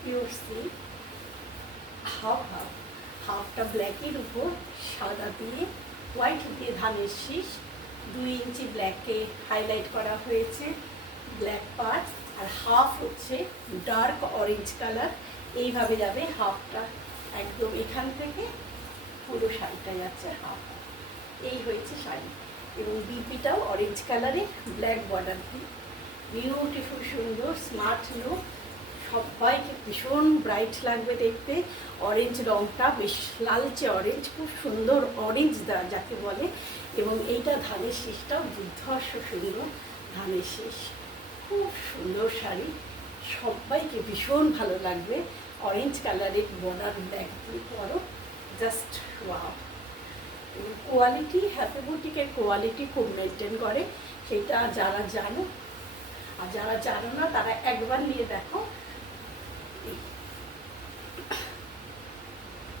Pure silk, half half, হাফটা ব্ল্যাকের উপর সাদা দিয়ে হোয়াইট দিয়ে ধানের শীষ, 2 ইঞ্চি ব্ল্যাকে হাইলাইট করা হয়েছে ব্ল্যাক পার্ট, আর হাফ হচ্ছে ডার্ক অরেঞ্জ কালার। এইভাবে যাবে হাফটা, একদম এখান থেকে পুরো শাড়িটা যাচ্ছে হাফ। এই হয়েছে শাড়ি, এবং বিপিটাও অরেঞ্জ কালারে ব্ল্যাক বর্ডার দিয়ে বিউটিফুল সুন্দর স্মার্ট লুক। সবাইকে ভীষণ ব্রাইট লাগবে দেখতে। অরেঞ্জ রঙটা বেশ লালচে অরেঞ্জ, খুব সুন্দর অরেঞ্জ যাকে বলে। এবং এইটা ধানের শীষটাও দুর্ধর্ষ সুন্দর ধানের শীষ, খুব সুন্দর শাড়ি, সবাইকে ভীষণ ভালো লাগবে। অরেঞ্জ কালারের বর্ডার ব্যাগ দিয়ে পরো, জাস্ট ওয়াও। এবং কোয়ালিটি, হ্যাপি বুটিকের কোয়ালিটি খুব মেনটেন করে, সেটা যারা জানো। আর যারা জানো না তারা একবার নিয়ে দেখো,